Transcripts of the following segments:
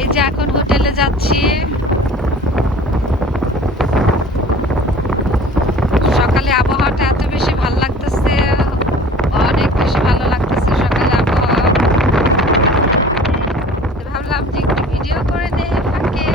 এই যে এখন হোটেলে যাচ্ছি। সকালে আবহাওয়াটা এত বেশি ভালো লাগতেছে, অনেক বেশি ভালো লাগতেছে সকালে আবহাওয়া। ভাবলাম যে একটু ভিডিও করে নেই ফাঁকে।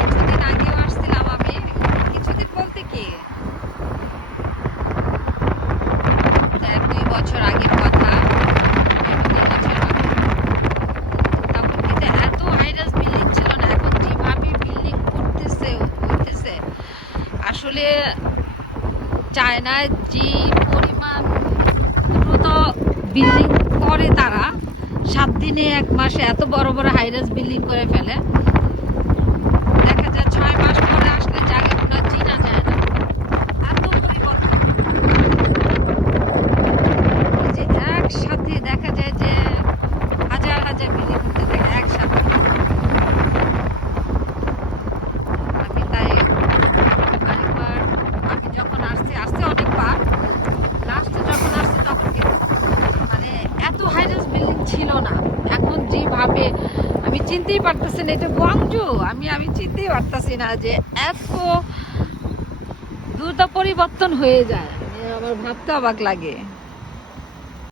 কিছুদিন আগেও আসছিলাম আমি, কিছুদিন বলতে কি 1-2 বছর আগের কথা, 1-2 বছর আগে। তখন কিন্তু এত হাইরাস বিল্ডিং ছিল না, এখন যেভাবে বিল্ডিং উঠতেছে আসলে চায়নায় যে পরিমাণ দ্রুত বিল্ডিং করে তারা, 7 দিনে 1 মাসে এত বড় বড় হাইরাস বিল্ডিং করে ফেলে। দেখা যায় 6 মাস পরে আসলে জায়গাগুলো চেনা যায় না, এত পরিবর্তন। এই যে একসাথে দেখা যায় যে হাজার হাজার বিল্ডিং উঠতে থাকে একসাথে। আমি তাই আরেকবার, আমি যখন আসছি অনেকবার, লাস্টে যখন আসছি তখন কিন্তু মানে এত হাইরাস বিল্ডিং ছিল না। এখন যেভাবে আমি চিনতেই পারতেছি না এটা গুয়াংজু, আমি চিনতেই পারতেছি না যে এত দ্রুত পরিবর্তন হয়ে যায়। আমার ভাবতে অবাক লাগে।